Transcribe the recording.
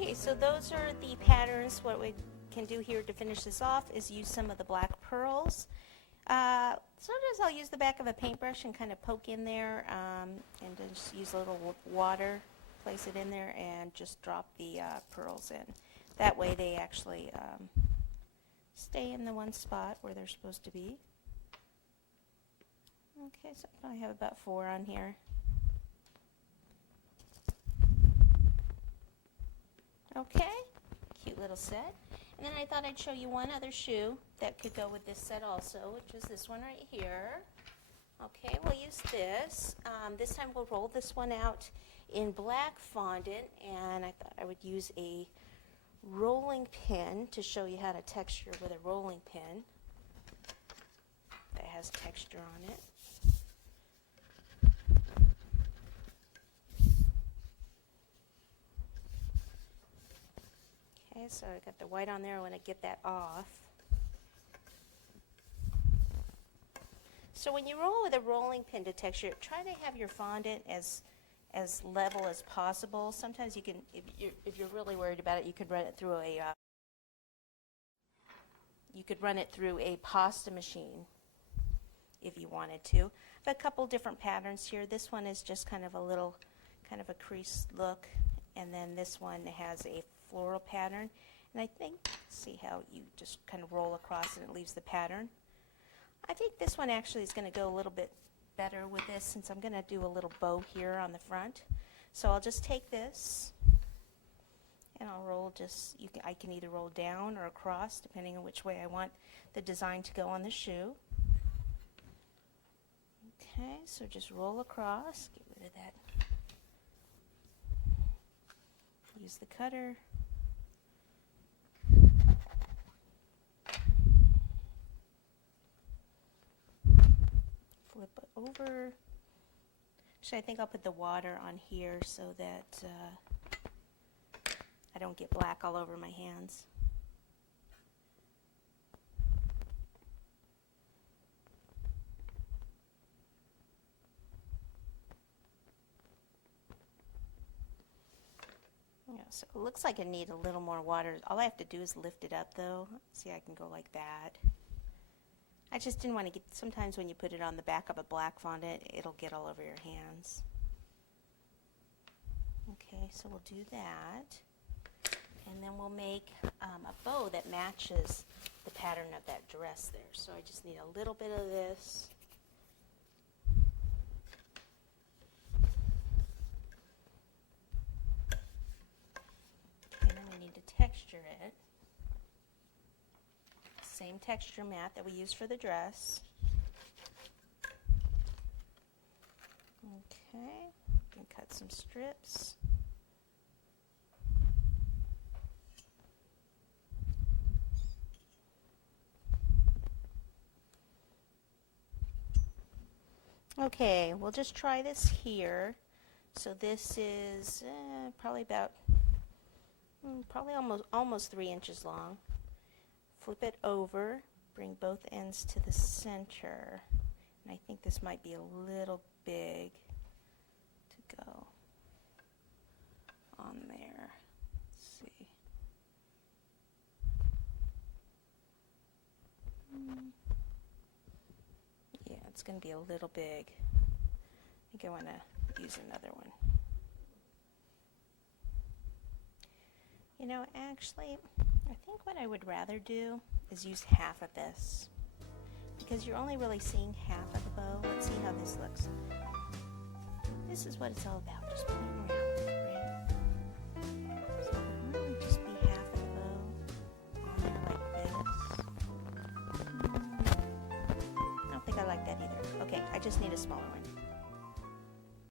Okay, so those are the patterns. What we can do here to finish this off is use some of the black pearls. Sometimes I'll use the back of a paintbrush and kind of poke in there and just use a little water, place it in there, and just drop the pearls in. That way they actually stay in the one spot where they're supposed to be. Okay, so I have about 4 on here. Okay, cute little set. And then I thought I'd show you one other shoe that could go with this set also, which is this one right here. Okay, we'll use this. This time we'll roll this one out in black fondant, and I thought I would use a rolling pin to show you how to texture with a rolling pin that has texture on it. Okay, so I got the white on there. I want to get that off. So when you roll with a rolling pin to texture it, try to have your fondant as level as possible. Sometimes you can, if you're really worried about it, you could run it through a pasta machine if you wanted to. But a couple different patterns here. This one is just kind of a creased look, and then this one has a floral pattern. And I think, see how you just kind of roll across and it leaves the pattern. I think this one actually is going to go a little bit better with this, since I'm going to do a little bow here on the front. So I'll just take this and I'll roll I can either roll down or across depending on which way I want the design to go on the shoe. Okay, so just roll across, get rid of that. Use the cutter. Flip it over. Actually, I think I'll put the water on here so that I don't get black all over my hands. Yeah, so it looks like I need a little more water. All I have to do is lift it up though. See, I can go like that. I just didn't want to get, sometimes when you put it on the back of a black fondant, it'll get all over your hands. Okay, so we'll do that. And then we'll make a bow that matches the pattern of that dress there. So I just need a little bit of this. And then we need to texture it. Same texture mat that we used for the dress. Okay, and cut some strips. Okay, we'll just try this here. So this is probably almost 3 inches long. Flip it over, bring both ends to the center. And I think this might be a little big to go on there. Let's see. Yeah, it's going to be a little big. I think I want to use another one. You know, actually, I think what I would rather do is use half of this, because you're only really seeing half of the bow. Let's see how this looks. This is what it's all about, just playing around, right? So really just be half of the bow on there like this. I don't think I like that either. Okay, I just need a smaller one.